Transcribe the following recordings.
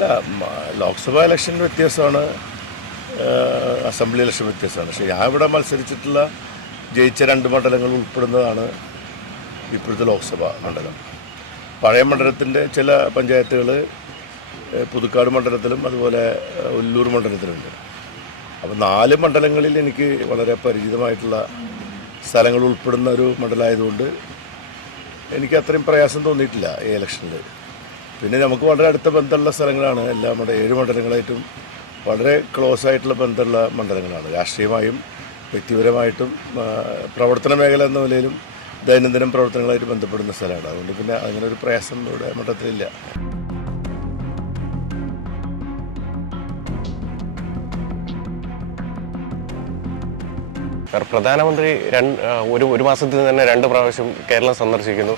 അല്ല ലോക്സഭാ ഇലക്ഷൻ വ്യത്യാസമാണ് assembly election വ്യത്യാസമാണ്. പക്ഷേ ഞാൻ ഇവിടെ മത്സരിച്ചിട്ടുള്ള ജയിച്ച രണ്ട് മണ്ഡലങ്ങൾ ഉൾപ്പെടുന്നതാണ് ഇപ്പോഴത്തെ ലോക്സഭാ മണ്ഡലം. പഴയ മണ്ഡലത്തിന്റെ ചില പഞ്ചായത്തുകൾ പുതുക്കാട് മണ്ഡലത്തിലും അതുപോലെ ഉല്ലൂർ മണ്ഡലത്തിലുണ്ട്. അപ്പോൾ നാല് മണ്ഡലങ്ങളിൽ എനിക്ക് വളരെ പരിചിതമായിട്ടുള്ള സ്ഥലങ്ങൾ ഉൾപ്പെടുന്ന ഒരു മണ്ഡലമായതുകൊണ്ട് എനിക്ക് അത്രയും പ്രയാസം തോന്നിയിട്ടില്ല ഈ ഇലക്ഷനിൽ പിന്നെ നമുക്ക് വളരെ അടുത്ത ബന്ധമുള്ള സ്ഥലങ്ങളാണ്. എല്ലാ മണ്ഡ ഏഴ് മണ്ഡലങ്ങളായിട്ടും വളരെ ക്ലോസ് ആയിട്ടുള്ള ബന്ധമുള്ള മണ്ഡലങ്ങളാണ്. രാഷ്ട്രീയമായും വ്യക്തിപരമായിട്ടും പ്രവർത്തന മേഖല എന്ന നിലയിലും ദൈനംദിനം പ്രവർത്തനങ്ങളായിട്ട് ബന്ധപ്പെടുന്ന സ്ഥലമാണ്. അതുകൊണ്ട് പിന്നെ അങ്ങനെ ഒരു പ്രയാസം ഇവിടെ മണ്ഡലത്തിലില്ല. സാർ പ്രധാനമന്ത്രി ഒരു ഒരു മാസത്തിൽ തന്നെ രണ്ട് പ്രാവശ്യം കേരളം സന്ദർശിക്കുന്നു.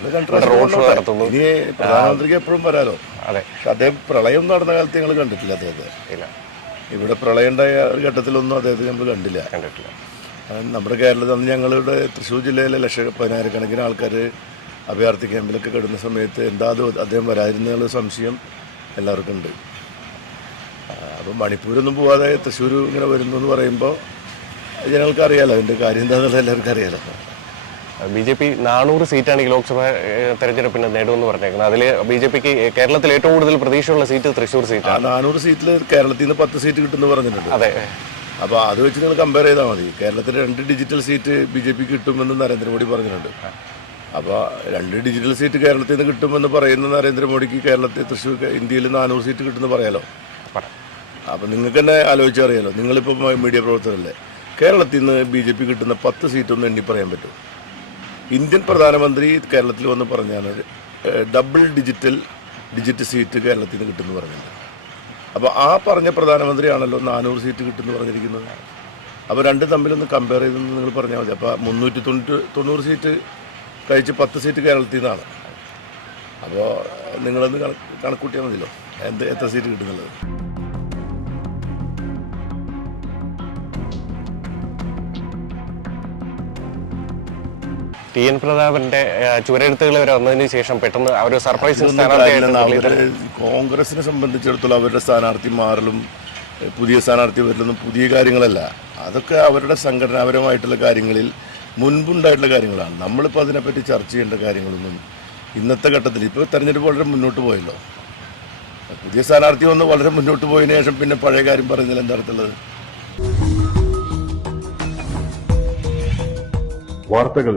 റോഡ് ഷോ നടത്തുന്നു. പ്രധാനമന്ത്രിക്ക് എപ്പോഴും വരാലോ? അതെ. അദ്ദേഹം പ്രളയം നടന്ന കാലത്ത് ഞങ്ങൾ കണ്ടിട്ടില്ല അദ്ദേഹത്തെ. ഇല്ല. ഇവിടെ പ്രളയം ഉണ്ടായ ഒരു ഘട്ടത്തിലൊന്നും അദ്ദേഹത്തെ നമ്മൾ കണ്ടില്ല. കണ്ടിട്ടില്ല. നമ്മുടെ കേരളത്തിൽ അന്ന് ഞങ്ങളുടെ തൃശ്ശൂർ ജില്ലയിലെ ലക്ഷ പതിനായിരക്കണക്കിന് ആൾക്കാർ അഭയാർത്ഥി ക്യാമ്പിലൊക്കെ കിടന്ന സമയത്ത് എന്താ അദ്ദേഹം വരാതിരുന്നുള്ള സംശയം എല്ലാവർക്കും ഉണ്ട് അപ്പോൾ മണിപ്പൂരൊന്നും പോവാതെ തൃശ്ശൂർ ഇങ്ങനെ വരുന്നു എന്ന് പറയുമ്പോൾ ജനങ്ങൾക്ക് അറിയാലോ അതിന്റെ കാര്യം എന്താണെന്നുള്ളത് എല്ലാവർക്കും അറിയാലോ ബി ജെ പി നാനൂറ് സീറ്റാണ് ഈ ലോക്സഭ തെരഞ്ഞെടുപ്പിന് നേടുമെന്ന് പറഞ്ഞേക്കുന്നത്. അതിൽ ബി ജെ പിക്ക് കേരളത്തിൽ ഏറ്റവും കൂടുതൽ പ്രതീക്ഷയുള്ള സീറ്റ് തൃശ്ശൂർ സീറ്റാണ്. നാനൂറ് സീറ്റിൽ കേരളത്തിൽ നിന്ന് പത്ത് സീറ്റ് കിട്ടുമെന്ന് പറഞ്ഞിട്ടുണ്ട്. അതെ. അപ്പോൾ അത് വെച്ച് നിങ്ങൾ കമ്പയർ ചെയ്താൽ മതി. കേരളത്തിൽ രണ്ട് digital seat B J P കിട്ടുമെന്ന് നരേന്ദ്രമോദി പറഞ്ഞിട്ടുണ്ട്. അപ്പോൾ രണ്ട് ഡിജിറ്റൽ സീറ്റ് കേരളത്തിൽ നിന്ന് കിട്ടുമെന്ന് പറയുന്ന നരേന്ദ്രമോദിക്ക് കേരളത്തിൽ തൃശ്ശൂർ ഇന്ത്യയിൽ നാനൂറ് സീറ്റ് കിട്ടുമെന്ന് പറയാലോ. അപ്പം നിങ്ങൾക്ക് തന്നെ ആലോചിച്ചറിയാലോ നിങ്ങളിപ്പോൾ മീഡിയ പ്രവർത്തകരല്ലേ? കേരളത്തിൽ നിന്ന് ബി ജെ പി കിട്ടുന്ന പത്ത് സീറ്റൊന്നും എണ്ണി പറയാൻ പറ്റും. ഇന്ത്യൻ പ്രധാനമന്ത്രി കേരളത്തിൽ വന്ന് പറഞ്ഞാണ് ഡബിൾ ഡിജിറ്റൽ ഡിജിറ്റ് സീറ്റ് കേരളത്തിൽ നിന്ന് കിട്ടുമെന്ന് പറഞ്ഞിട്ടുണ്ട് അപ്പോൾ ആ പറഞ്ഞ പ്രധാനമന്ത്രിയാണല്ലോ നാനൂറ് സീറ്റ് കിട്ടുമെന്ന് പറഞ്ഞിരിക്കുന്നത്. അപ്പോൾ രണ്ടും തമ്മിലൊന്ന് കമ്പയർ ചെയ്തെന്ന് നിങ്ങൾ പറഞ്ഞാൽ മതി. അപ്പോൾ മുന്നൂറ്റി തൊണ്ണൂറ്റി തൊണ്ണൂറ് സീറ്റ് കഴിച്ച് പത്ത് സീറ്റ് കേരളത്തിൽ നിന്നാണ്. അപ്പോൾ നിങ്ങളൊന്ന് കണക്ക് കണക്കൂട്ടിയാൽ മതിയല്ലോ. എന്ത് എത്ര സീറ്റ് കിട്ടുന്നുള്ളത് ടി എൻ പ്രതാപന്റെ ചുവരെടുത്തുകൾ ചുവരെഴുത്തുകൾ വരെ വന്നതിന് ശേഷം പെട്ടെന്ന് അവർ സർപ്രൈസ് കോൺഗ്രസിനെ സംബന്ധിച്ചിടത്തോളം അവരുടെ സ്ഥാനാർത്ഥി മാറലും പുതിയ സ്ഥാനാർത്ഥി വരലൊന്നും പുതിയ കാര്യങ്ങളല്ല. അതൊക്കെ അവരുടെ സംഘടനാപരമായിട്ടുള്ള കാര്യങ്ങളിൽ മുൻപുണ്ടായിട്ടുള്ള കാര്യങ്ങളാണ്. നമ്മളിപ്പോൾ അതിനെപ്പറ്റി ചർച്ച ചെയ്യേണ്ട കാര്യങ്ങളൊന്നും ഇന്നത്തെ ഘട്ടത്തിൽ ഇപ്പോൾ തെരഞ്ഞെടുപ്പ് വളരെ മുന്നോട്ട് പോയല്ലോ. പുതിയ സ്ഥാനാർത്ഥി ഒന്ന് വളരെ മുന്നോട്ട് പോയതിനു ശേഷം പിന്നെ പഴയ കാര്യം പറയുന്നതിൽ എന്താ അർത്ഥമുള്ളത്? വാർത്തകൾ